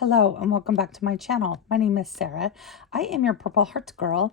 Hello and welcome back to my channel. My name is Sarah. I am your Purple Hearts girl.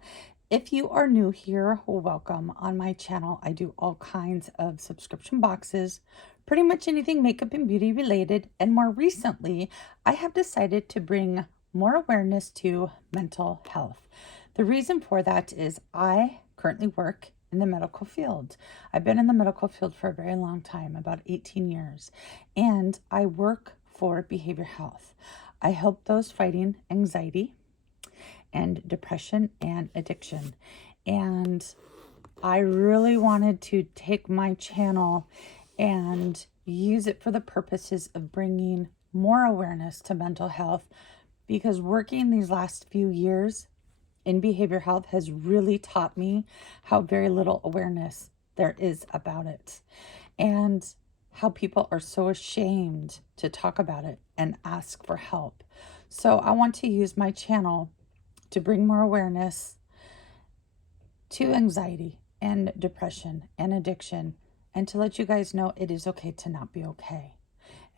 If you are new here, welcome. On my channel, I do all kinds of subscription boxes, pretty much anything makeup and beauty related. And more recently, I have decided to bring more awareness to mental health. The reason for that is I currently work in the medical field. I've been in the medical field for a very long time, about 18 years, and I work for behavior health. I help those fighting anxiety and depression and addiction. And I really wanted to take my channel and use it for the purposes of bringing more awareness to mental health, because working these last few years in behavior health has really taught me how very little awareness there is about it, and how people are so ashamed to talk about it and ask for help. So I want to use my channel to bring more awareness to anxiety and depression and addiction, and to let you guys know it is okay to not be okay.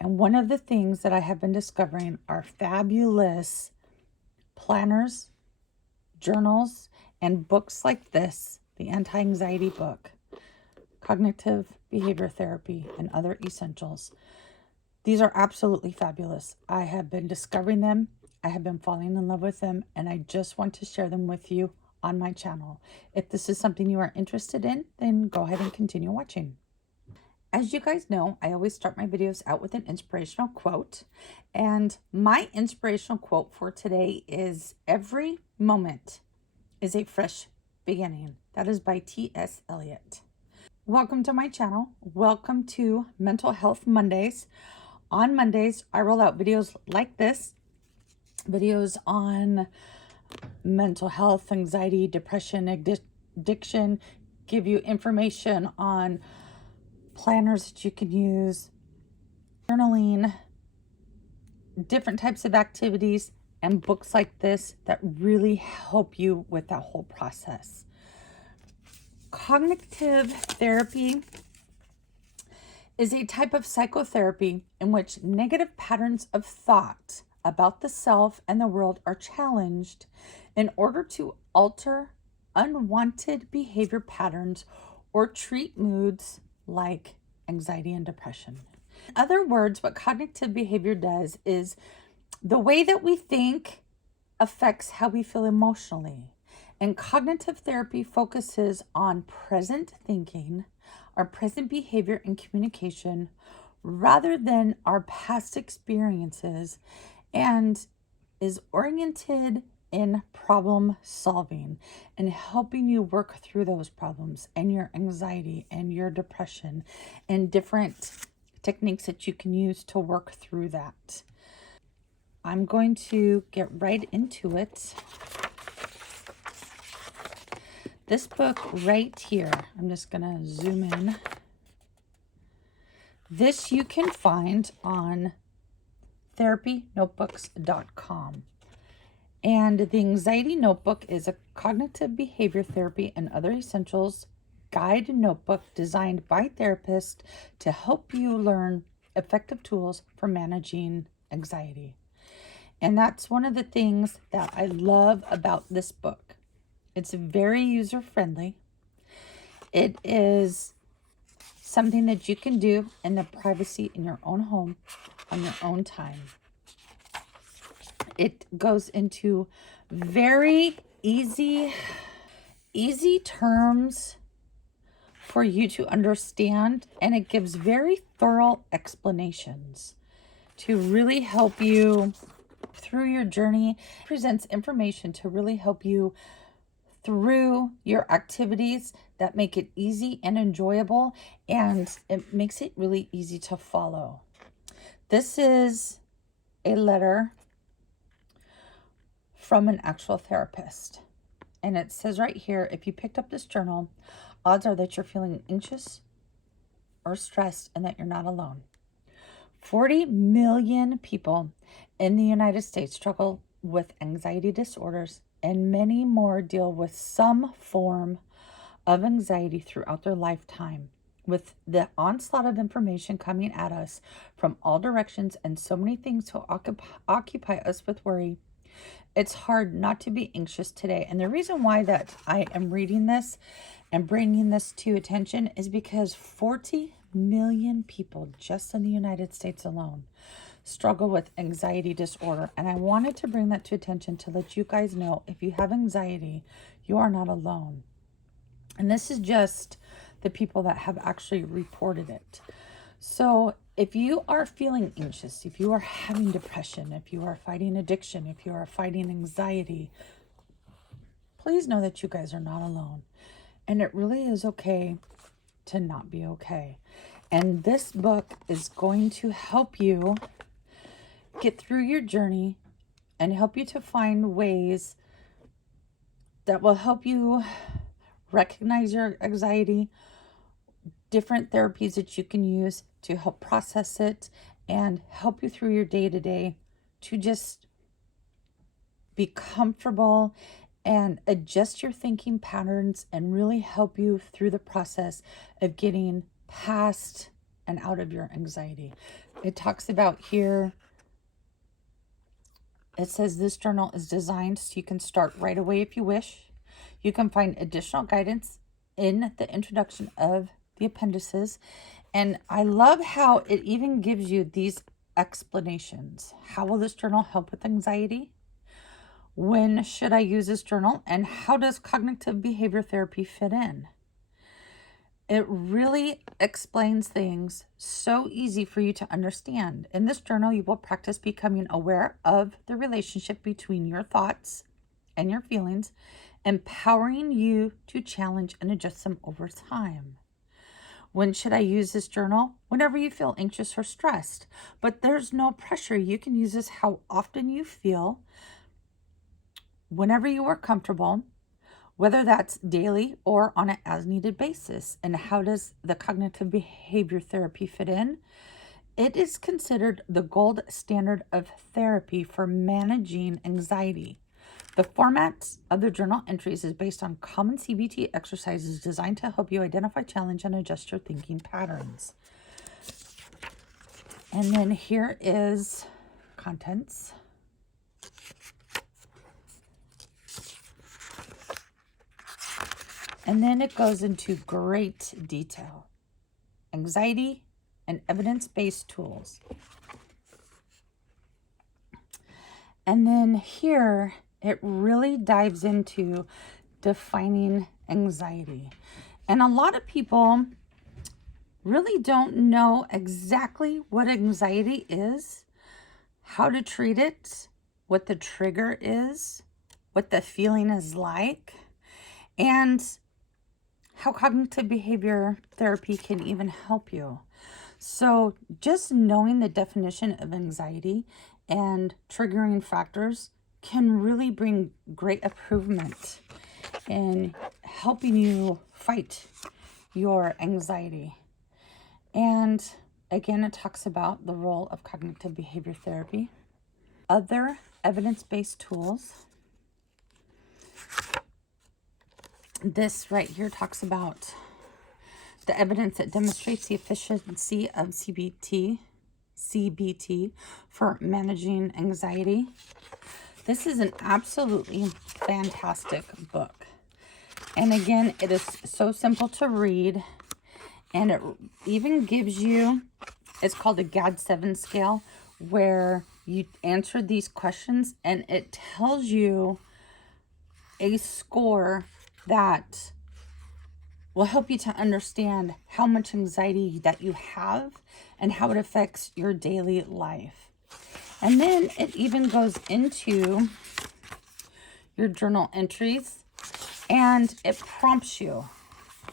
And one of the things that I have been discovering are fabulous planners, journals, and books like this, the anti-anxiety book, Cognitive Behavior Therapy, and Other Essentials. These are absolutely fabulous. I have been discovering them. I have been falling in love with them, and I just want to share them with you on my channel. If this is something you are interested in, then go ahead and continue watching. As you guys know, I always start my videos out with an inspirational quote, and my inspirational quote for today is, "Every moment is a fresh beginning." That is by T.S. Eliot. Welcome to my channel. Welcome to Mental Health Mondays. On Mondays, I roll out videos like this, videos on mental health, anxiety, depression, addiction, give you information on planners that you can use, journaling, different types of activities, and books like this that really help you with that whole process. Cognitive therapy is a type of psychotherapy in which negative patterns of thought about the self and the world are challenged in order to alter unwanted behavior patterns or treat moods like anxiety and depression. In other words, what cognitive behavior does is the way that we think affects how we feel emotionally. And cognitive therapy focuses on present thinking, our present behavior and communication, rather than our past experiences, and is oriented in problem solving and helping you work through those problems and your anxiety and your depression, and different techniques that you can use to work through that. I'm going to get right into it. This book right here, I'm just going to zoom in. This you can find on therapynotebooks.com. And the Anxiety Notebook is a cognitive behavior therapy and other essentials guide notebook designed by therapists to help you learn effective tools for managing anxiety. And that's one of the things that I love about this book. It's very user-friendly. It is something that you can do in the privacy in your own home on your own time. It goes into very easy terms for you to understand, and it gives very thorough explanations to really help you through your journey. It presents information to really help you through your activities that make it easy and enjoyable, and it makes it really easy to follow. This is a letter from an actual therapist, and it says right here, if you picked up this journal, odds are that you're feeling anxious or stressed and that you're not alone. 40 million people in the United States struggle with anxiety disorders, and many more deal with some form of anxiety throughout their lifetime. with the onslaught of information coming at us from all directions and so many things to occupy us with worry, it's hard not to be anxious today. And the reason why that I am reading this and bringing this to attention is because 40 million people just in the United States alone struggle with anxiety disorder. And I wanted to bring that to attention to let you guys know, if you have anxiety, you are not alone. And this is just the people that have actually reported it. So if you are feeling anxious, if you are having depression, if you are fighting addiction, if you are fighting anxiety, please know that you guys are not alone. And it really is okay to not be okay. And this book is going to help you get through your journey and help you to find ways that will help you recognize your anxiety, different therapies that you can use to help process it and help you through your day-to-day to just be comfortable and adjust your thinking patterns and really help you through the process of getting past and out of your anxiety. It talks about here, it says this journal is designed so you can start right away if you wish. You can find additional guidance in the introduction of the appendices. And I love how it even gives you these explanations. How will this journal help with anxiety? When should I use this journal? And how does cognitive behavior therapy fit in? It really explains things so easy for you to understand. In this journal, you will practice becoming aware of the relationship between your thoughts and your feelings, empowering you to challenge and adjust them over time. When should I use this journal? Whenever you feel anxious or stressed. But there's no pressure. You can use this how often you feel, whenever you are comfortable, whether that's daily or on an as-needed basis. And how does the cognitive behavior therapy fit in? It is considered the gold standard of therapy for managing anxiety. The format of the journal entries is based on common CBT exercises designed to help you identify, challenge, and adjust your thinking patterns. And then here is contents. And then it goes into great detail. Anxiety and evidence-based tools. And then here, it really dives into defining anxiety. And a lot of people really don't know exactly what anxiety is, how to treat it, what the trigger is, what the feeling is like, and how cognitive behavior therapy can even help you. So just knowing the definition of anxiety and triggering factors can really bring great improvement in helping you fight your anxiety. And again, it talks about the role of cognitive behavior therapy, other evidence-based tools. This right here talks about the evidence that demonstrates the efficiency of CBT for managing anxiety. This is an absolutely fantastic book. And again, it is so simple to read. And it even gives you, it's called a GAD-7 scale, where you answer these questions and it tells you a score that will help you to understand how much anxiety that you have and how it affects your daily life. And then it even goes into your journal entries and it prompts you.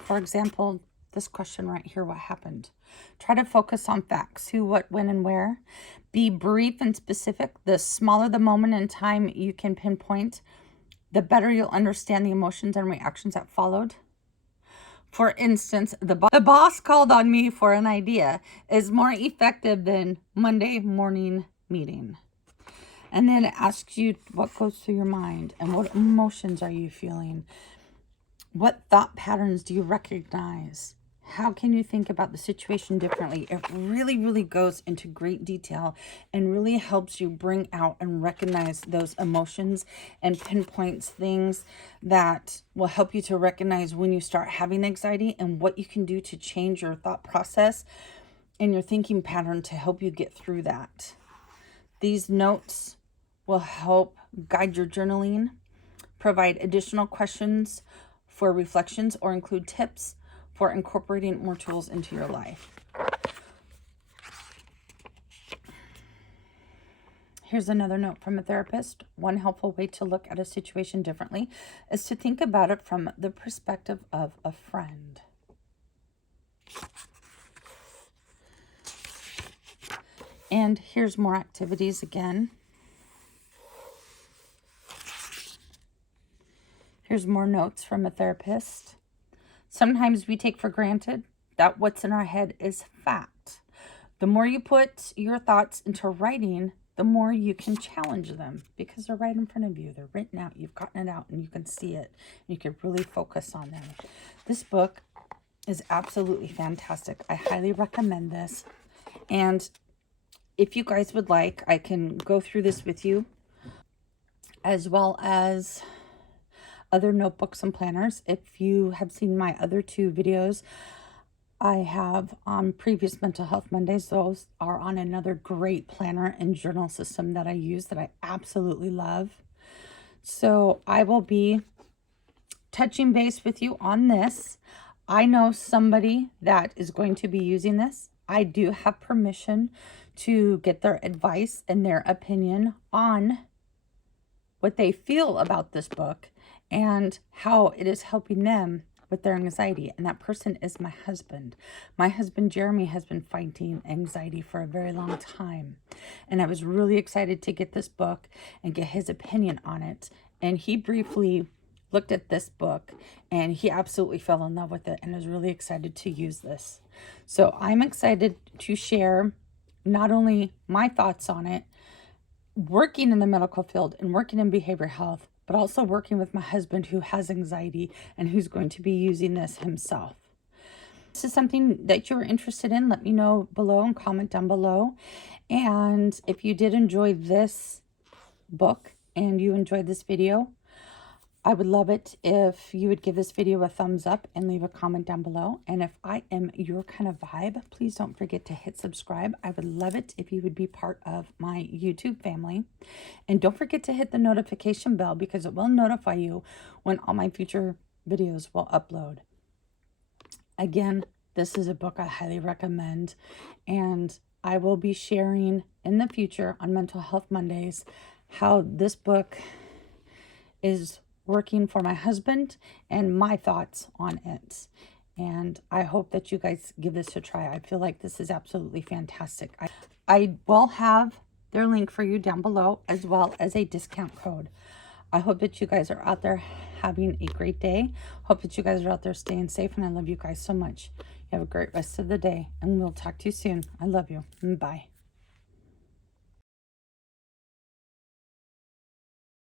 For example, this question right here, what happened? Try to focus on facts, who, what, when, and where. Be brief and specific. The smaller the moment in time you can pinpoint, the better you'll understand the emotions and reactions that followed. For instance, the boss called on me for an idea is more effective than Monday morning meeting. And then it asks you what goes through your mind and what emotions are you feeling? What thought patterns do you recognize? How can you think about the situation differently? It really, really goes into great detail and really helps you bring out and recognize those emotions and pinpoints things that will help you to recognize when you start having anxiety and what you can do to change your thought process and your thinking pattern to help you get through that. These notes will help guide your journaling, provide additional questions for reflections, or include tips for incorporating more tools into your life. Here's another note from a therapist. One helpful way to look at a situation differently is to think about it from the perspective of a friend. And here's more activities again. Here's more notes from a therapist. Sometimes we take for granted that what's in our head is fact. The more you put your thoughts into writing, the more you can challenge them because they're right in front of you. They're written out. You've gotten it out and you can see it. You can really focus on them. This book is absolutely fantastic. I highly recommend this. And if you guys would like, I can go through this with you, as well as other notebooks and planners. If you have seen my other 2 videos I have on previous Mental Health Mondays, those are on another great planner and journal system that I use that I absolutely love. So I will be touching base with you on this. I know somebody that is going to be using this. I do have permission to get their advice and their opinion on what they feel about this book and how it is helping them with their anxiety. And that person is my husband. My husband, Jeremy, has been fighting anxiety for a very long time. And I was really excited to get this book and get his opinion on it. And he briefly looked at this book and he absolutely fell in love with it and is really excited to use this. So I'm excited to share not only my thoughts on it, working in the medical field and working in behavioral health, but also working with my husband who has anxiety and who's going to be using this himself. If this is something that you're interested in, let me know below and comment down below. And if you did enjoy this book and you enjoyed this video, I would love it if you would give this video a thumbs up and leave a comment down below. And if I am your kind of vibe, please don't forget to hit subscribe. I would love it if you would be part of my YouTube family. And don't forget to hit the notification bell because it will notify you when all my future videos will upload. Again, this is a book I highly recommend. And I will be sharing in the future on Mental Health Mondays how this book is working for my husband and my thoughts on it. And I hope that you guys give this a try. I feel like this is absolutely fantastic. I will have their link for you down below as well as a discount code. I hope that you guys are out there having a great day. Hope that you guys are out there staying safe, and I love you guys so much. You have a great rest of the day and we'll talk to you soon. I love you. Bye.